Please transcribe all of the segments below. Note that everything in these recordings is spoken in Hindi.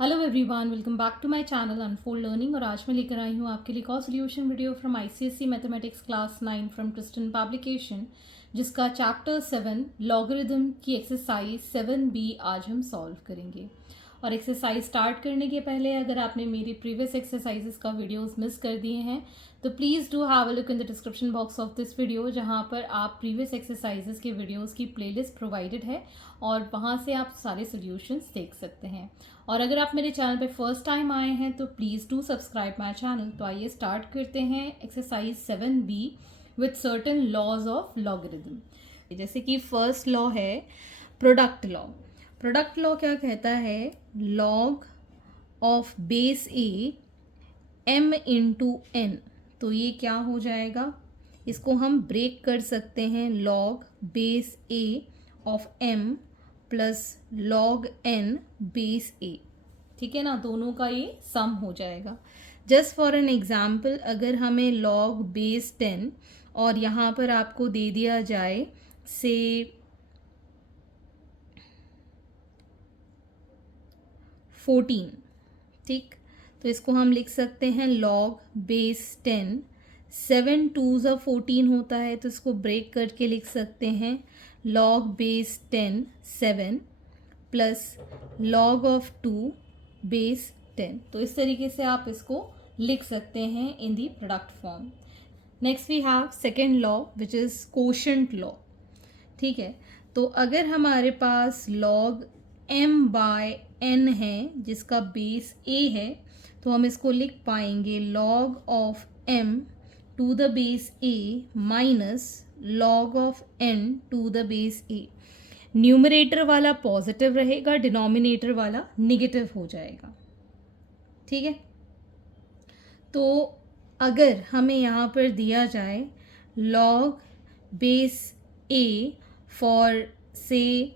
Hello everyone, welcome back to my channel unfold learning. और आज मैं लेकर आई हूँ आपके लिए एक और solution video from ICSE mathematics class 9 from Kristen publication, जिसका चैप्टर 7 लॉगरिदम की एक्सरसाइज 7B आज हम सॉल्व करेंगे। और एक्सरसाइज स्टार्ट करने के पहले अगर आपने मेरी प्रीवियस एक्सरसाइजेस का वीडियोस मिस कर दिए हैं तो please do have a look in the description box of this video, जहां पर आप प्रीवियस एक्सरसाइजेस के वीडियोस की प्लेलिस्ट प्रोवाइडेड है और वहां से आप सारे सोल्यूशंस देख सकते हैं। और अगर आप मेरे चैनल पे फर्स्ट टाइम आए हैं तो please do subscribe my channel. तो आइए स्टार्ट करते हैं exercise 7B with certain laws of logarithm. जैसे कि फर्स्ट लॉ है प्रोडक्ट लॉ। प्रोडक्ट लॉ क्या कहता है? Log of base a m into n. तो ये क्या हो जाएगा? इसको हम ब्रेक कर सकते हैं log base A of m plus log n base A. ठीक है ना, दोनों का ये सम हो जाएगा। जस्ट फॉर एन एग्जाम्पल, अगर हमें लॉग बेस 10 और यहाँ पर आपको दे दिया जाए से 14, ठीक, तो इसको हम लिख सकते हैं लॉग बेस 10। 7 2 ज़ा 14 होता है, तो इसको ब्रेक करके लिख सकते हैं log base 10 7 plus log of 2 base 10। तो इस तरीके से आप इसको लिख सकते हैं in the product form. Next we have second law which is quotient law. ठीक है, तो अगर हमारे पास लॉग m बाय n है जिसका बेस a है, तो हम इसको लिख पाएंगे log of m to the base a minus log of n to the base a। Numerator वाला पॉजिटिव रहेगा, डिनोमिनेटर वाला निगेटिव हो जाएगा। ठीक है, तो अगर हमें यहाँ पर दिया जाए लॉग बेस a फॉर से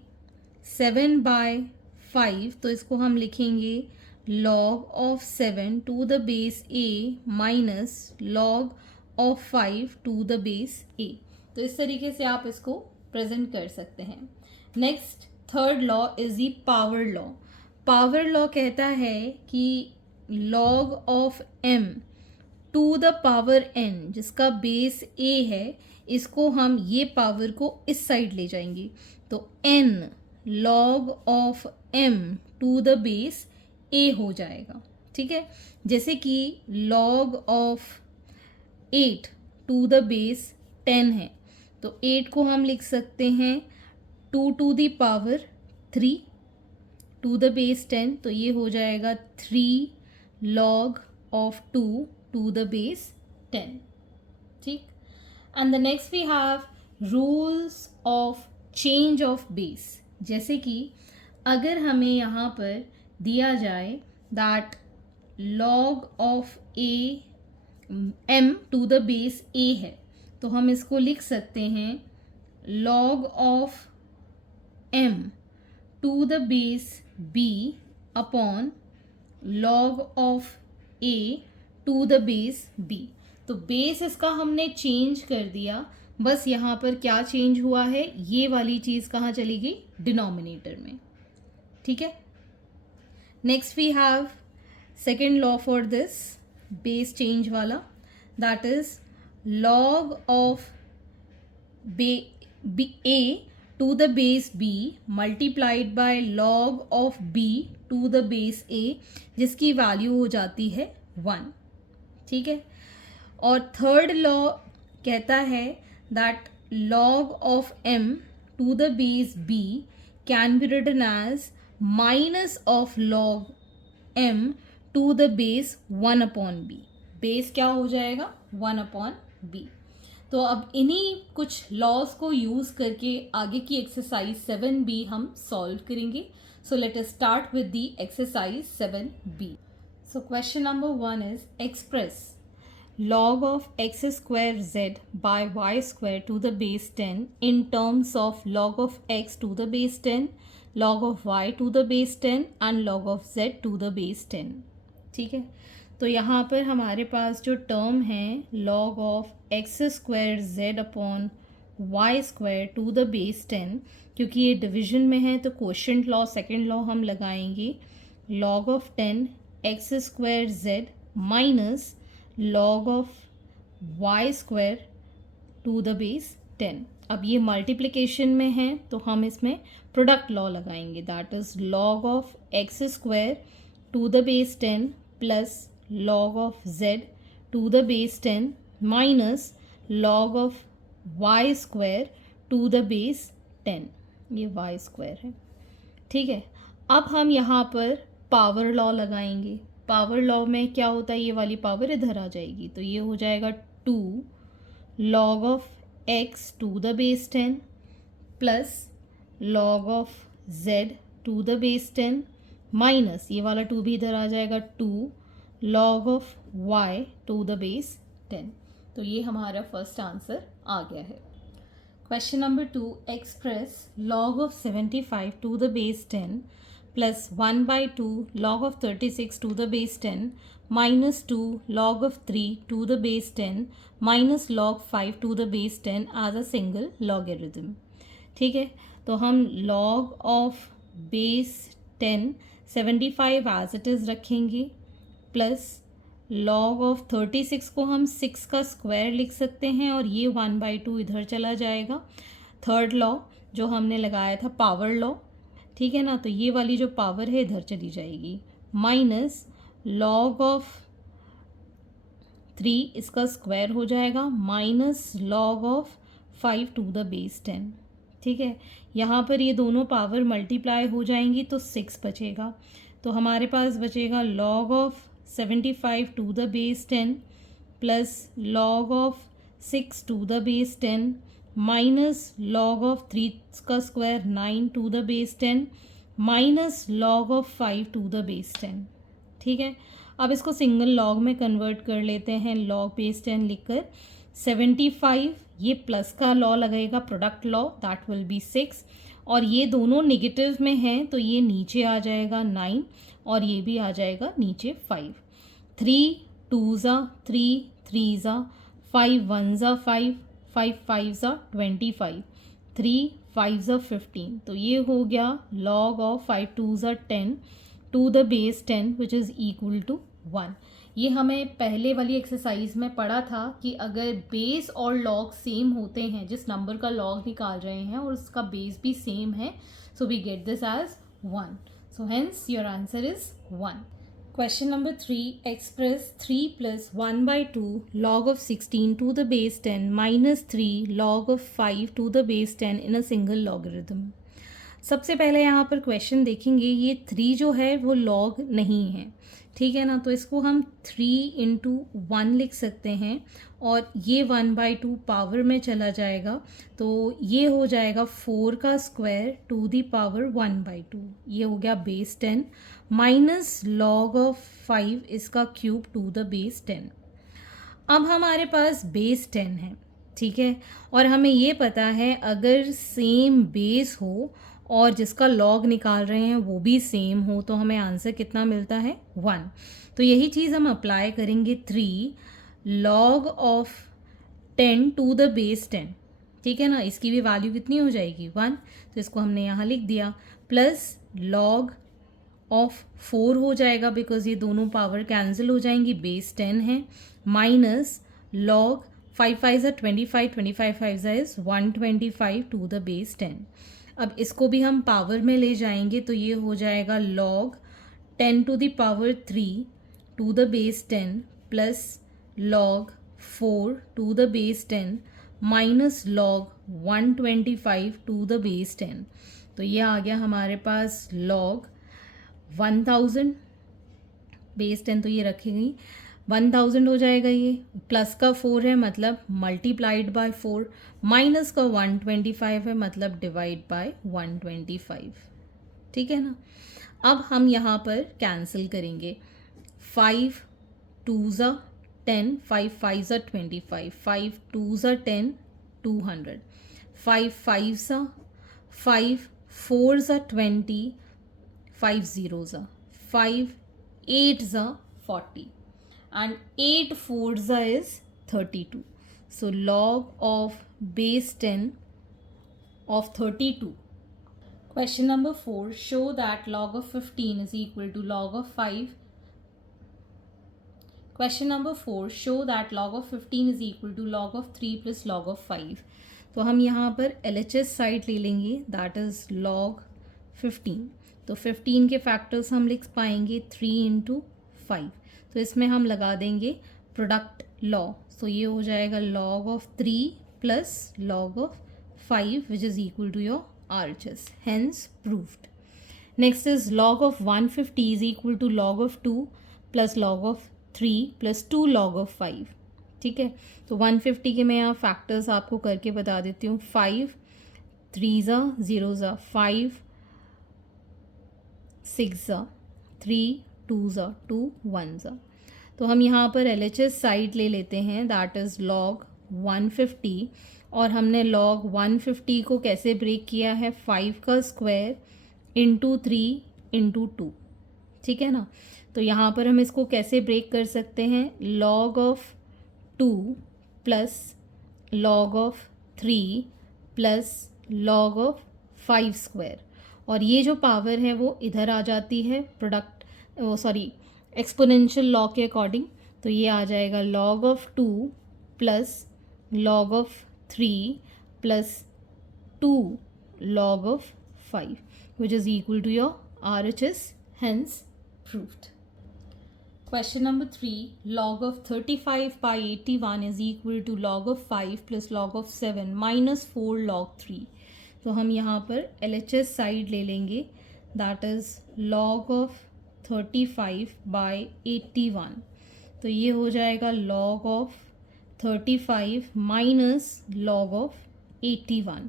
7/5, तो इसको हम लिखेंगे log of 7 to the base a minus log of 5 to the base a। तो इस तरीके से आप इसको प्रेजेंट कर सकते हैं। Next third law is the power law. Power law कहता है कि log of m to the power n जिसका बेस a है, इसको हम ये पावर को इस साइड ले जाएंगे, तो n log of m to the base a हो जाएगा। ठीक है, जैसे कि log of 8 to the base 10 है, तो 8 को हम लिख सकते हैं 2 to the power 3 to the base 10, तो ये हो जाएगा 3 log of 2 to the base 10। ठीक, and the next we have rules of change of base. जैसे कि अगर हमें यहाँ पर दिया जाए that log of a m to the base a है, तो हम इसको लिख सकते हैं log of m to the base b upon log of a to the base b। तो बेस इसका हमने चेंज कर दिया, बस यहाँ पर क्या चेंज हुआ है, ये वाली चीज़ कहाँ चली गई? डिनोमिनेटर में। ठीक है, next we have second law for this base change वाला, that is log of a to the base b multiplied by log of b to the base a, जिसकी वैल्यू हो जाती है 1। ठीक है, और थर्ड लॉ कहता है that log of m to the base b can be written as minus of log m to the base 1 upon b। Base क्या हो जाएगा? 1 अपॉन b। तो अब इन्हीं कुछ लॉज को यूज करके आगे की एक्सरसाइज 7B हम सॉल्व करेंगे। So let us start with the exercise 7B। So question number 1 is express log of x square z by y square to the base 10 in terms of log of x to the base 10, log of y to the base 10 and log of z to the base 10। ठीक है, तो यहाँ पर हमारे पास जो टर्म है log of x square z upon y square to the base 10, क्योंकि ये डिवीजन में है तो क्वोशिएंट लॉ सेकेंड लॉ हम लगाएंगे log of 10 x square z minus log of y square to the base 10। अब ये मल्टीप्लिकेशन में है तो हम इसमें प्रोडक्ट लॉ लगाएंगे, that is log of x square to the base 10 plus log of z to the base 10 minus log of y square to the base 10। ये y स्क्वायर है, ठीक है। अब हम यहाँ पर पावर लॉ लगाएंगे। पावर लॉ में क्या होता है, ये वाली पावर इधर आ जाएगी तो ये हो जाएगा 2 log of x to the base 10 plus log of z to the base 10 minus ये वाला 2 भी इधर आ जाएगा 2 log of y to the base 10। तो ये हमारा फर्स्ट आंसर आ गया है। Question number 2, express log of 75 to the base 10 plus 1/2 log of 36 to the base 10 minus 2 log of 3 to the base 10 minus log 5 to the base 10 as a single logarithm। ठीक है, तो हम log of base 10 75 as it is रखेंगे प्लस log of 36 को हम 6 का स्क्वायर लिख सकते हैं और ये 1/2 इधर चला जाएगा। थर्ड लॉ जो हमने लगाया था पावर लॉ, ठीक है ना, तो ये वाली जो पावर है इधर चली जाएगी माइनस लॉग ऑफ 3 इसका स्क्वायर हो जाएगा minus log of 5 to the base 10। ठीक है, यहाँ पर ये दोनों पावर मल्टीप्लाई हो जाएंगी तो 6 बचेगा। तो हमारे पास बचेगा log of 75 to the base 10 plus log of 6 to the base 10 minus log of 3 का square 9 to the base 10 minus log of 5 to the base 10। ठीक है, अब इसको सिंगल लॉग में कन्वर्ट कर लेते हैं, लॉग बेस 10 लिखकर 75 ये प्लस का लॉ लगेगा product law, that will be 6 और ये दोनों नेगेटिव में हैं तो ये नीचे आ जाएगा 9 और ये भी आ जाएगा नीचे 5। 3 2 ज़ा 3 3 ज़ा 5 1 ज़ा 5 5 5 ज़ा 25 3 5 ज़ा 15। तो ये हो गया लॉग ऑफ 5 2 ज़ा 10 to the base 10 which is equal to 1। ये हमें पहले वाली एक्सरसाइज में पढ़ा था कि अगर बेस और लॉग सेम होते हैं, जिस नंबर का लॉग निकाल रहे हैं और उसका बेस भी सेम है, so we get this as 1। So hence your answer is 1। Question number 3, express 3 plus 1/2 log of 16 to the base 10 minus 3 log of 5 to the base 10 in a single logarithm। सबसे पहले यहाँ पर क्वेश्चन देखेंगे, ये 3 जो है वो लॉग नहीं है, ठीक है ना, तो इसको हम 3 इंटू 1 लिख सकते हैं और ये 1/2 पावर में चला जाएगा तो ये हो जाएगा 4 का स्क्वायर टू दी पावर 1/2। ये हो गया बेस 10 माइनस लॉग ऑफ 5 इसका क्यूब टू द बेस 10। अब हमारे पास बेस 10 है, ठीक है, और हमें ये पता है अगर सेम बेस हो और जिसका लॉग निकाल रहे हैं वो भी सेम हो तो हमें आंसर कितना मिलता है 1। तो यही चीज़ हम अप्लाई करेंगे 3 log of 10 to the base 10, ठीक है ना, इसकी भी वैल्यू कितनी हो जाएगी 1, तो इसको हमने यहाँ लिख दिया प्लस लॉग ऑफ 4 हो जाएगा बिकॉज ये दोनों पावर कैंसिल हो जाएंगी, बेस 10 है, माइनस लॉग 5 5 ज़ा 25 25 5 ज़ा इज 125 टू द बेस 10। अब इसको भी हम पावर में ले जाएंगे तो ये हो जाएगा log 10 to the power 3 to the base 10 plus log 4 to the base 10 minus log 125 to the base 10। तो ये आ गया हमारे पास लॉग 1000 बेस 10, तो ये रखेगी 1000 हो जाएगा, ये प्लस का 4 है मतलब मल्टीप्लाइड बाय 4, माइनस का 125 है मतलब डिवाइड बाय 125। ठीक है ना, अब हम यहाँ पर कैंसिल करेंगे 5 2 ज़ा 10 5 5 ज़ा 25 5 2 ज़ा 10 200 5 5 ज़ा 5 4 ज़ा 20 5 0 ज़ा 5 8 ज़ा 40 and 8 4 ज़ा is 32। So log of base 10 of 32 Question number 4. Show that log of 15 is equal to log of 5. Question number 4. Show that log of 15 is equal to log of 3 plus log of 5. तो हम यहाँ पर LHS साइड ले लेंगे, दैट इज़ log 15. तो 15 के फैक्टर्स हम लिख पाएंगे 3 इंटू 5. तो इसमें हम लगा देंगे प्रोडक्ट लॉ. सो ये हो जाएगा log of 3 plus log of 5 which is equal to your RHS. Hence proved. Next is log of 150 is equal to log of 2 plus log of 3 plus 2 log of 5. ठीक है, तो 150 के मैं यहाँ फैक्टर्स आपको करके बता देती हूँ. 5 3 ज़ा 0 ज़ा 5 6 ज़ा 3 2 ज़ा 2 1 ज़ा. तो हम यहाँ पर LHS साइड ले लेते हैं, दैट इज़ log 150. और हमने log 150 को कैसे ब्रेक किया है, 5 का स्क्वायर इंटू 3 इंटू 2. ठीक है ना. तो यहाँ पर हम इसको कैसे ब्रेक कर सकते हैं, log of 2 plus log of 3 plus log of 5 square. और ये जो पावर है वो इधर आ जाती है एक्सपोनेंशियल लॉ के अकॉर्डिंग. तो ये आ जाएगा log of 2 plus log of 3 plus 2 log of 5 which is equal to your RHS, hence proved. Question number 3. Log of 35 by 81 is equal to log of 5 plus log of 7 minus 4 log 3. तो हम यहाँ पर LHS साइड ले लेंगे, that is log of 35 by 81. तो ये हो जाएगा log of 35 minus log of 81.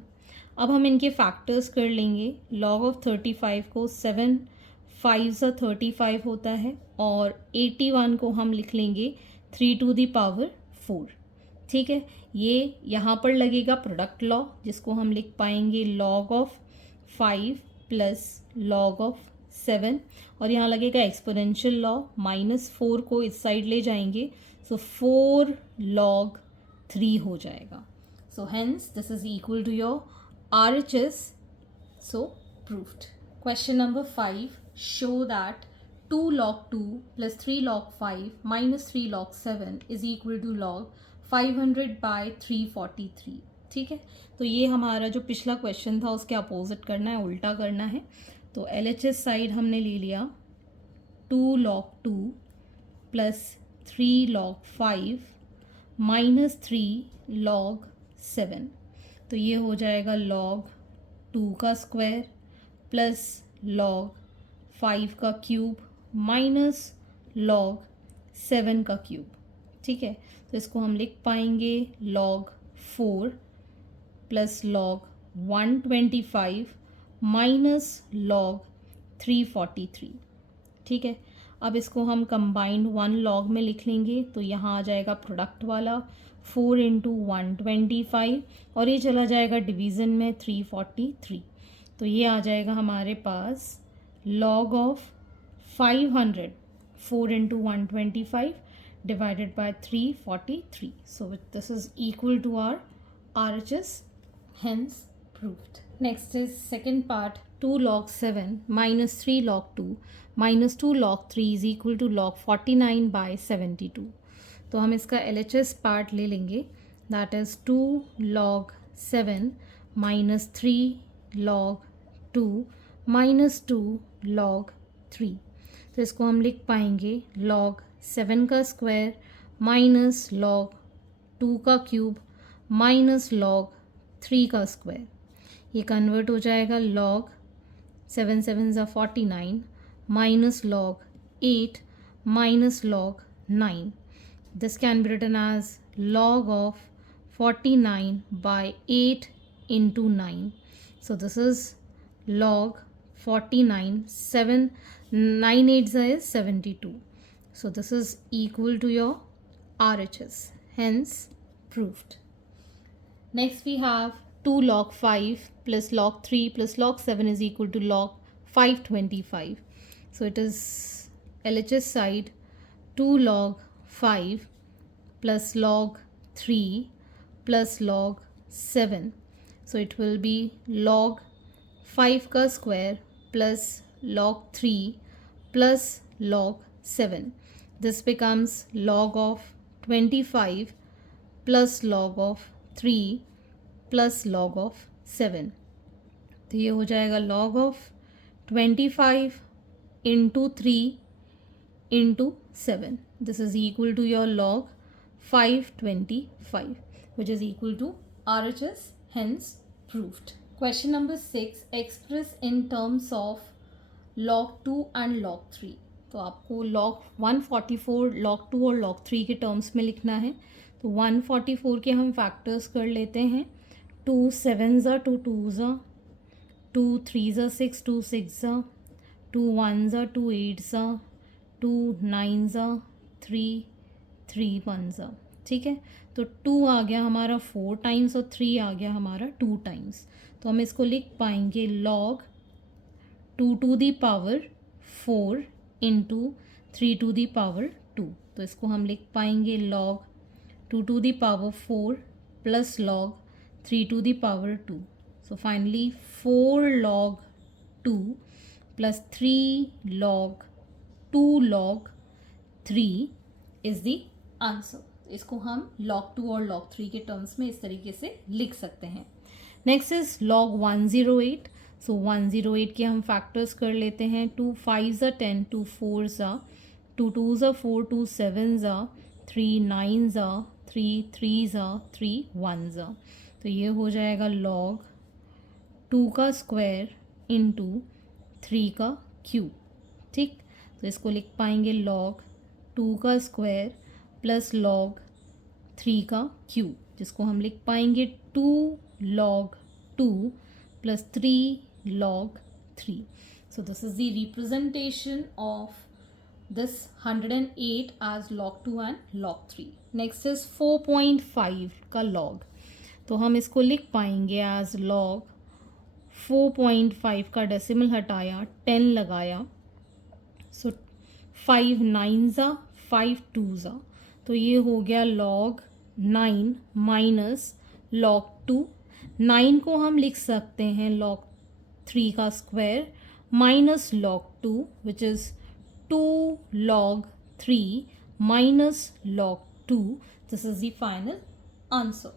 अब हम इनके फैक्टर्स कर लेंगे. log ऑफ 35 को 7 5 सा 35 होता है और 81 को हम लिख लेंगे 3 टू द पावर 4. ठीक है, ये यहाँ पर लगेगा प्रोडक्ट लॉ, जिसको हम लिख पाएंगे log of 5 plus log of 7. और यहाँ लगेगा एक्सपोनेंशियल लॉ, -4 को इस साइड ले जाएंगे, सो 4 log 3 हो जाएगा. So hence this is equal to your RHS. So proved. Question number 5. Show that 2 log 2 plus 3 log 5 minus 3 log 7 is equal to log 500 by 343. ठीक है, तो ये हमारा जो पिछला क्वेश्चन था उसके अपोजिट करना है, उल्टा करना है. तो LHS साइड हमने ले लिया 2 log 2 plus 3 log 5 minus 3 log 7. तो ये हो जाएगा log 2 का स्क्वायर प्लस log 5 का क्यूब माइनस log 7 का क्यूब. ठीक है, तो इसको हम लिख पाएंगे log 4 plus log 125 minus log 343. ठीक है, अब इसको हम कंबाइंड 1 log में लिख लेंगे, तो यहाँ आ जाएगा प्रोडक्ट वाला 4 इंटू 125 और ये चला जाएगा डिवीज़न में 343. तो ये आ जाएगा हमारे पास log of 500 4 into 125 divided by 343. So this is equal to our RHS, hence proved. Next is second part. 2 log 7 minus 3 log 2 minus 2 log 3 is equal to log 49 by 72. तो हम इसका LHS पार्ट ले लेंगे, that is 2 log 7 minus 3 log 2 minus 2 log 3. तो इसको हम लिख पाएंगे log 7 का स्क्वायर माइनस log 2 का क्यूब माइनस log 3 का स्क्वायर. ये कन्वर्ट हो जाएगा log 7 7 ज़ा 49 minus log 8 minus log 9. This can be written as log of 49 by 8 into 9. So this is log 49. 9 8 is 72. So this is equal to your RHS. Hence proved. Next we have 2 log 5 plus log 3 plus log 7 is equal to log 525. So it is LHS side 2 log 5 plus log 3 plus log 7. So it will be log 5 का square plus log 3 plus log 7. This becomes log of 25 plus log of 3 plus log of 7. तो ये हो जाएगा log of 25 into 3 into 7. This is equal to your log 525, which is equal to RHS, hence proved. Question number 6, express in terms of log 2 and log 3. तो आपको log 144 log 2 और log 3 के टर्म्स में लिखना है. तो 144 के हम फैक्टर्स कर लेते हैं. 2 7s are 2 2s are 2 3s are 6 2 6s are 2 1s are 2 8s are 2 9s are 3 3 1s are. ठीक है, तो 2 आ गया हमारा 4 टाइम्स और 3 आ गया हमारा 2 टाइम्स. तो हम इसको लिख पाएंगे log 2 to the power 4 into 3 to the power 2. तो इसको हम लिख पाएंगे log 2 to the power 4 plus log 3 to the power 2. So finally 4 log 2 plus 3 log 2 log 3 is the answer. इसको हम log 2 और log 3 के टर्म्स में इस तरीके से लिख सकते हैं. Next is log 108. सो 108 के हम फैक्टर्स कर लेते हैं. 2 5s are 10, 2 4s are 2 2s are 4, 2 7s are 3 9s are 3 3s are 3 1s are. तो ये हो जाएगा log 2 का स्क्वायर इंटू 3 का क्यूब. ठीक, तो इसको लिख पाएंगे log 2 का स्क्वायर प्लस log 3 का क्यूब, जिसको हम लिख पाएंगे 2 log 2 plus 3 log 3. So this is the representation of this 108 as log 2 and log 3. Next is 4.5 का log. तो हम इसको लिख पाएंगे as log 4.5 का डेसिमल हटाया 10 लगाया. So 5 9s are 5 2s are. तो ये हो गया log 9 माइनस log 2. 9 को हम लिख सकते हैं log 3 का square minus log 2 which is 2 log 3 minus log 2. This is the final answer.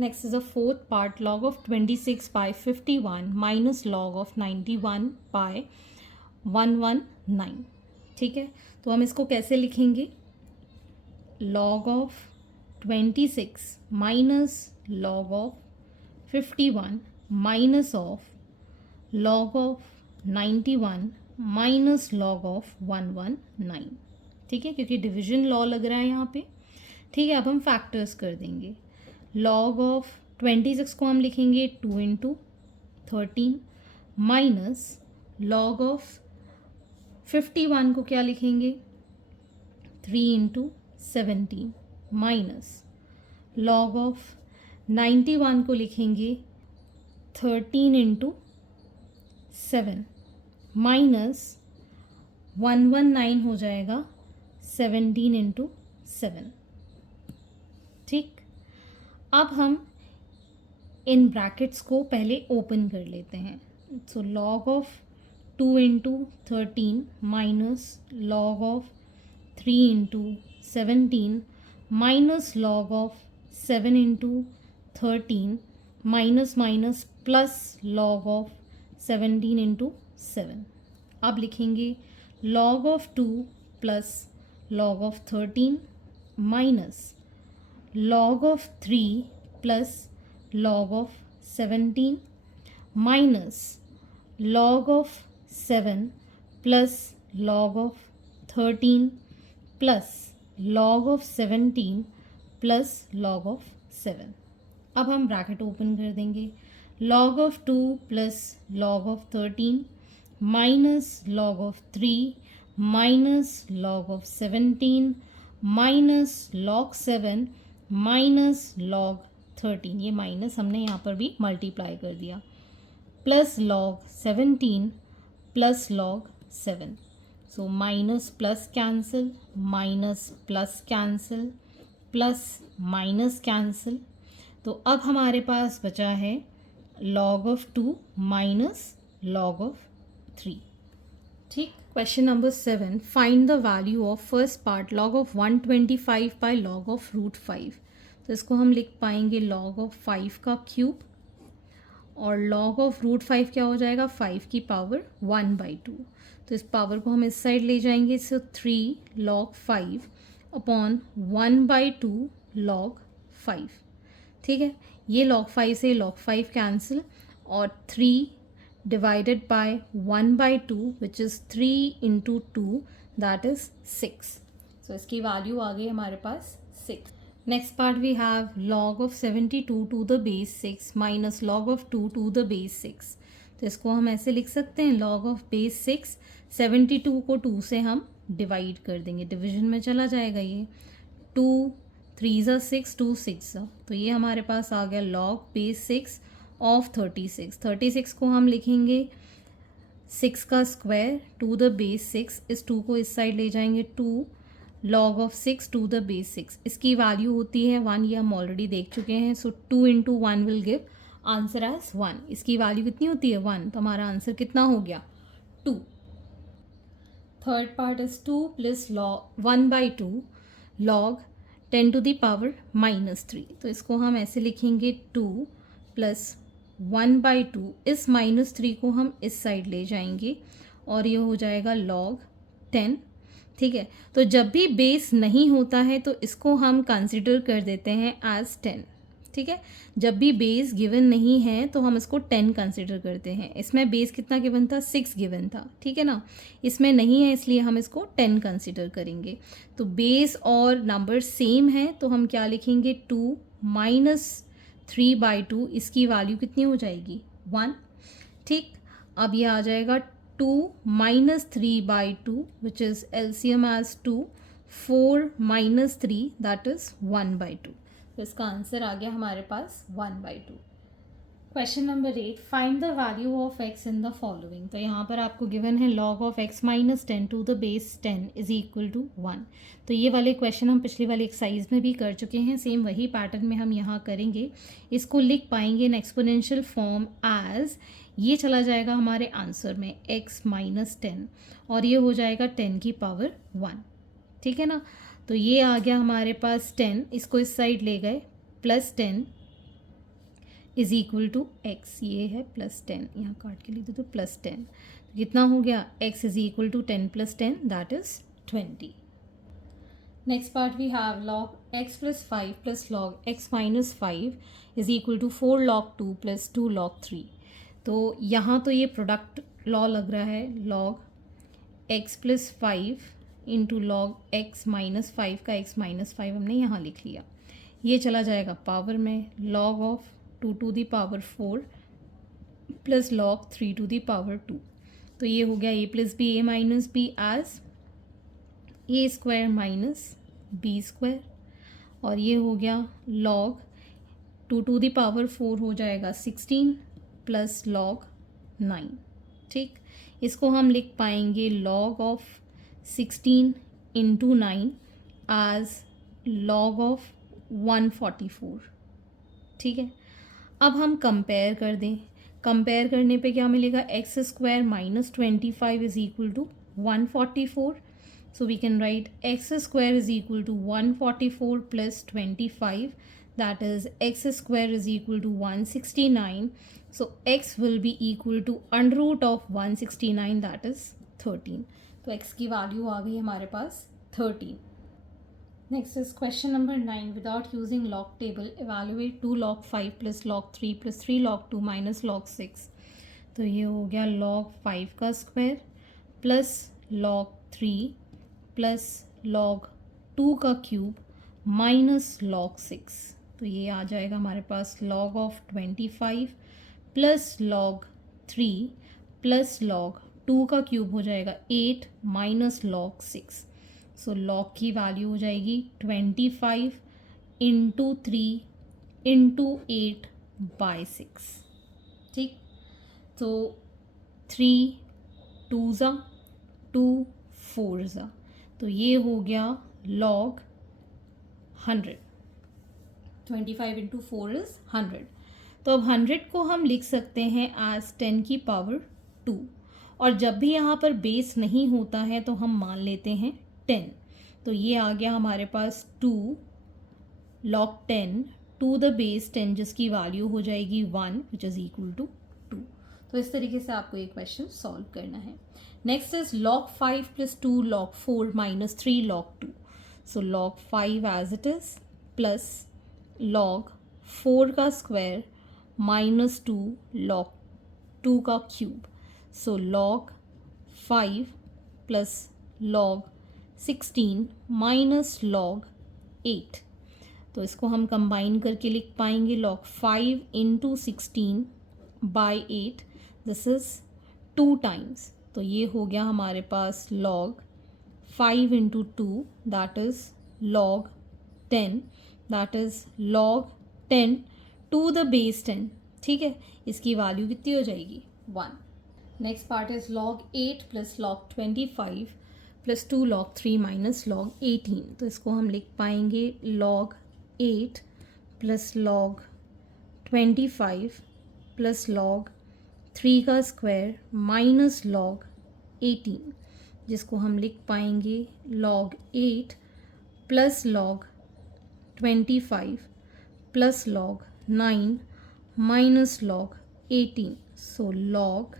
Next is a fourth part. log of 26 by 51 minus log of 91 by 119. ठीक है, तो हम इसको कैसे लिखेंगे? log of 26 minus log of 51 minus of log of 91 minus log of 119. ठीक है, क्योंकि डिविजन लॉ लग रहा है यहाँ पे. ठीक है, अब हम फैक्टर्स कर देंगे. log of 26 को हम लिखेंगे 2 इंटू 13 माइनस log of 51 को क्या लिखेंगे 3 इंटू 17 माइनस log of 91 को लिखेंगे 13 इंटू 7 माइनस 119 हो जाएगा 17 इंटू 7. ठीक, अब हम इन ब्रैकेट्स को पहले ओपन कर लेते हैं. सो log of 2 into 13 minus log of 3 into 17 minus log of 7 into 13 minus minus plus log of 17 into 7. अब लिखेंगे log of 2 plus log of 13 minus log of 3 plus log of 17 minus log of 7 plus log of 13 plus log of 17 plus log of 7. अब हम ब्रैकेट ओपन कर देंगे. log of 2 plus log of 13 minus log of 3 minus log of 17 minus log 7 minus log 13. ये माइनस हमने यहाँ पर भी मल्टीप्लाई कर दिया. Plus log 17 plus log 7. So minus plus cancel, minus plus cancel, plus minus cancel. तो अब हमारे पास बचा है log of 2 minus log of 3. ठीक. Question number 7, find the value of first part log of 125 by log of root 5. तो इसको हम लिख पाएंगे log of 5 का क्यूब, और log of रूट 5 क्या हो जाएगा, 5 की पावर 1/2. तो इस पावर को हम इस साइड ले जाएंगे, सो 3 log 5 अपॉन 1/2 log 5. ठीक है, ये log 5 से log 5 कैंसिल, और 3 divided by 1/2 which is 3 into 2 that is 6. So इसकी वैल्यू आ गई हमारे पास 6. Next part we have log of 72 to the base 6 minus log of 2 to the base 6. तो इसको हम ऐसे लिख सकते हैं, log of base 6, 72 को 2 से हम डिवाइड कर देंगे, डिवीजन में चला जाएगा ये, 2 3 6 2 6, तो ये हमारे पास आ गया log base 6 ऑफ 36. 36 को हम लिखेंगे 6 का स्क्वायर टू द बेस 6, इस 2 को इस साइड ले जाएंगे, 2 log of 6 to the base 6. इसकी वैल्यू होती है 1, ये हम ऑलरेडी देख चुके हैं, so 2 into 1 will give answer as 1. इसकी वैल्यू कितनी होती है 1, तो हमारा आंसर कितना हो गया 2. Third part is 2 plus log 1/2 log 10 to the power -3. तो इसको हम ऐसे लिखेंगे 2 प्लस 1/2, इस -3 को हम इस साइड ले जाएंगे, और ये हो जाएगा log 10. ठीक है, तो जब भी बेस नहीं होता है तो इसको हम कंसिडर कर देते हैं एज 10. ठीक है, जब भी बेस गिवन नहीं है तो हम इसको 10 कंसिडर करते हैं. इसमें बेस कितना गिवन था, 6 गिवन था. ठीक है ना, इसमें नहीं है इसलिए हम इसको 10 कंसिडर करेंगे. तो बेस और नंबर सेम है तो हम क्या लिखेंगे, 2 माइनस 3/2, इसकी वैल्यू कितनी हो जाएगी 1. ठीक, अब ये आ जाएगा 2 minus 3/2 which is LCM as 2, 4 minus 3 that is 1/2. तो इसका आंसर आ गया हमारे पास 1/2. Question number 8, find the value of x in the following. तो यहाँ पर आपको गिवन है log of x - 10 to the base 10 is equal to 1. तो ये वाले क्वेश्चन हम पिछली वाली एक्सरसाइज में भी कर चुके हैं, सेम वही पैटर्न में हम यहाँ करेंगे. इसको लिख पाएंगे इन एक्सपोनेंशियल फॉर्म एज, ये चला जाएगा हमारे आंसर में x - 10, और ये हो जाएगा 10 की पावर 1. ठीक है ना, तो ये आ गया हमारे पास 10, इसको इस साइड ले गए, plus 10 is equal to x, ये है प्लस 10, यहाँ काट के लिख दो तो प्लस 10. कितना हो गया, x is equal to 10 + 10 that is 20. Next part we have log x + 5 + log x - 5 is equal to 4 log 2 + 2 log 3. तो यहाँ तो ये प्रोडक्ट लॉ लग रहा है, log x + 5 into log x - 5 का x - 5 हमने यहाँ लिख लिया, ये चला जाएगा पावर में, log of 2 to the power 4 plus log 3 to the power 2. तो ये हो गया a + b a - b as a² - b², और ये हो गया log 2 to the power 4 हो जाएगा 16 प्लस log 9. ठीक, इसको हम लिख पाएंगे log of 16 into 9 as log of 144. ठीक है, अब हम कंपेयर कर दें, कंपेयर करने पे क्या मिलेगा, x² - 25 is equal to 144. So we can write x² is equal to 144 + 25, that is x² is equal to 169. So x will be equal to √ of 169 that is 13. तो x की वैल्यू आ गई हमारे पास 13. Next is question number 9. Without using log table, evaluate 2 log 5 plus log 3 plus 3 log 2 minus log 6. तो ये हो गया log 5 का square plus log 3 plus log 2 का क्यूब माइनस log 6. तो ये आ जाएगा हमारे पास log of 25 plus log 3 plus log 2 का क्यूब हो जाएगा 8 माइनस log 6. सो log की वैल्यू हो जाएगी 25 इंटू 3 इंटू 8/6. ठीक, तो 3 2 2 4, तो ये हो गया log 100. 25 into 4 is 100. तो अब 100 को हम लिख सकते हैं एज 10 की पावर 2, और जब भी यहाँ पर बेस नहीं होता है तो हम मान लेते हैं 10। तो ये आ गया हमारे पास 2 log 10 टू द बेस 10, जिसकी वैल्यू हो जाएगी 1 विच इज़ इक्वल टू 2। तो इस तरीके से आपको ये क्वेश्चन सॉल्व करना है। Next is log 5 plus 2 log 4 minus 3 log 2। So log 5 as it is plus log 4 का स्क्वायर माइनस 2 log 2 का cube. So log 5 plus log 16 minus log 8। तो इसको हम कंबाइन करके लिख पाएंगे log 5 into 16 by 8, this is 2 times. तो ये हो गया हमारे पास log 5 into 2 that is log 10, that is log 10 to the base 10। ठीक है, इसकी वैल्यू कितनी हो जाएगी 1। Next part is log 8 plus log 25 plus 2 log 3 minus log 18। तो इसको हम लिख पाएंगे log 8 plus log 25 plus log 3 का स्क्वायर माइनस log 18, जिसको हम लिख पाएंगे log 8 plus log 25 plus log 9 minus log 18। So log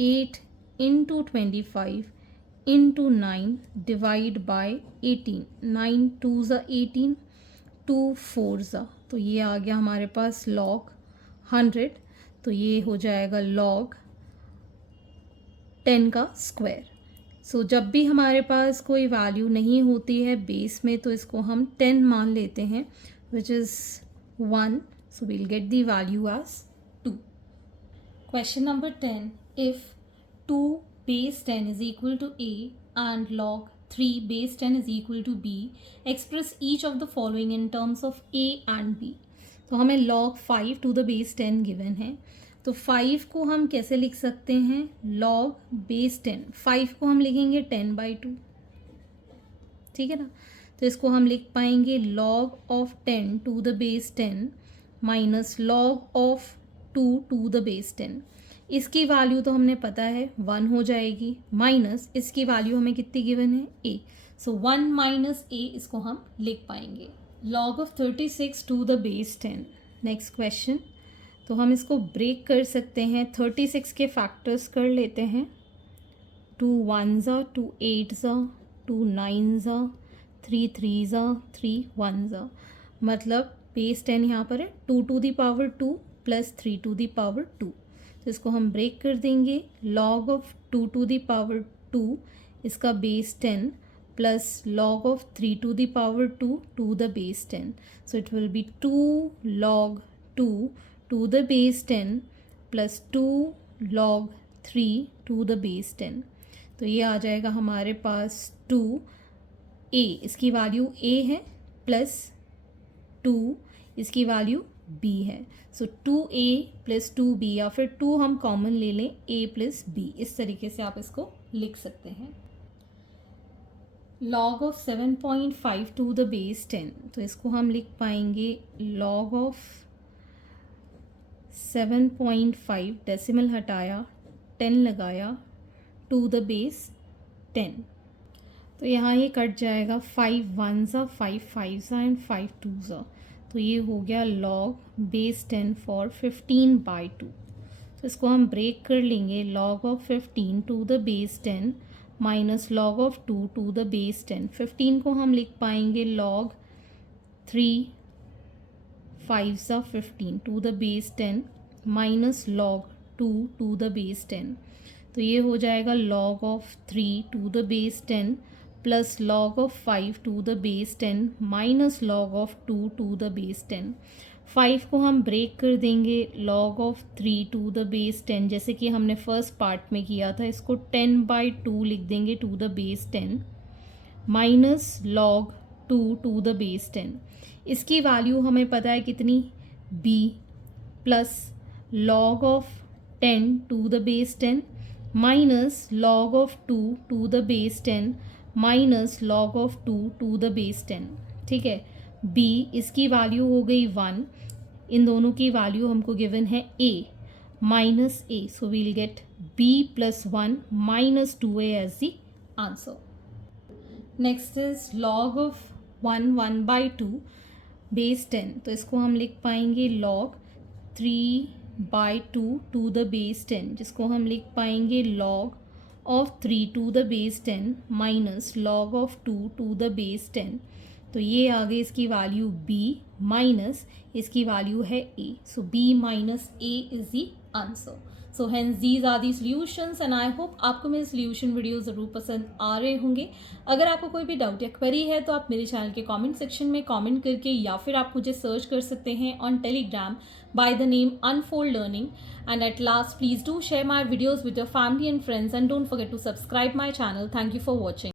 8 into 25 into 9 divide by 18, 9 2 ज़ा 18, 2 4 ज़ा, तो ये आ गया हमारे पास log 100। तो ये हो जाएगा log 10 का स्क्वायर। सो जब भी हमारे पास कोई वैल्यू नहीं होती है बेस में तो इसको हम 10 मान लेते हैं which is 1। So we'll get the value as 2। Question number 10, if 2 base 10 is equal to a and log 3 base 10 is equal to b, express each of the following in terms of a and b। तो हमें log 5 to the base 10 given है, तो 5 को हम कैसे लिख सकते हैं log base 10। 5 को हम लिखेंगे 10/2, ठीक है ना। तो इसको हम लिख पाएंगे log of 10 to the base 10 minus log of 2 to the base 10। इसकी वैल्यू तो हमने पता है 1 हो जाएगी, माइनस इसकी वैल्यू हमें कितनी गिवन है a। सो 1 माइनस a, इसको हम लिख पाएंगे log of 36 to the base 10। Next question, तो हम इसको ब्रेक कर सकते हैं, 36 के फैक्टर्स कर लेते हैं। 2 1 ज़ा, 2 8 ज़ा, 2 9 ज़ा, 3 3 ज़ा, 3 1 ज़ा, मतलब बेस 10 यहाँ पर है 2 to the power 2 plus 3 to the power 2। तो इसको हम ब्रेक कर देंगे, log of 2 to the power 2 इसका base 10 plus log of 3 to the power 2 to the base 10। So it will be 2 log 2 to the base 10 plus 2 log 3 to the base 10। तो ये आ जाएगा हमारे पास 2a, इसकी वैल्यू a है, प्लस 2 इसकी वैल्यू b है। सो 2a प्लस 2b, या फिर 2 हम कॉमन ले लें a प्लस b, इस तरीके से आप इसको लिख सकते हैं। log of 7.5 to the base 10, तो इसको हम लिख पाएंगे log ऑफ 7.5, डेसिमल हटाया 10 लगाया टू द बेस 10। तो यहाँ ये कट जाएगा, 5 1 ज़ा, 5 5 ज़ा एंड 5 2 ज़ा। तो ये हो गया log बेस 10 फॉर 15/2। तो इसको हम ब्रेक कर लेंगे, log of 15 to the base 10 minus log of 2 to the base 10। 15 को हम लिख पाएंगे log 3 5 ज़ा 15 to the base 10 minus log 2 to the base 10। तो ये हो जाएगा log of 3 to the base 10 plus log of 5 to the base 10 minus log of 2 to the base 10। 5 को हम ब्रेक कर देंगे, log of 3 to the base 10, जैसे कि हमने फर्स्ट पार्ट में किया था, इसको 10/2 लिख देंगे to the base 10 minus log 2 to the base 10। इसकी वैल्यू हमें पता है कितनी b, plus log of 10 to the base 10 minus log of 2 to the base 10 minus log of 2 to the base 10। ठीक है, b इसकी वैल्यू हो गई 1, इन दोनों की वैल्यू हमको गिवन है a minus a. So we'll get b plus 1 minus 2a as the answer. Next is log of 1 by 2 base 10. तो इसको हम लिख पाएंगे log 3 by 2 to the base 10, जिसको हम लिख पाएंगे log of 3 to the base 10 minus log of 2 to the base 10. तो ये आ गई इसकी वैल्यू b माइनस इसकी वैल्यू है a. So b minus a is the answer. So hence these are the solutions and I hope आपको मेरे सॉल्यूशन वीडियो ज़रूर पसंद आ रहे होंगे. अगर आपको कोई भी डाउट या क्वेरी है तो आप मेरे चैनल के कमेंट सेक्शन में कमेंट करके या फिर आप मुझे सर्च कर सकते हैं on Telegram by the name unfold learning. And at last please do share my videos with your family and friends and don't forget to subscribe my channel. Thank you for watching.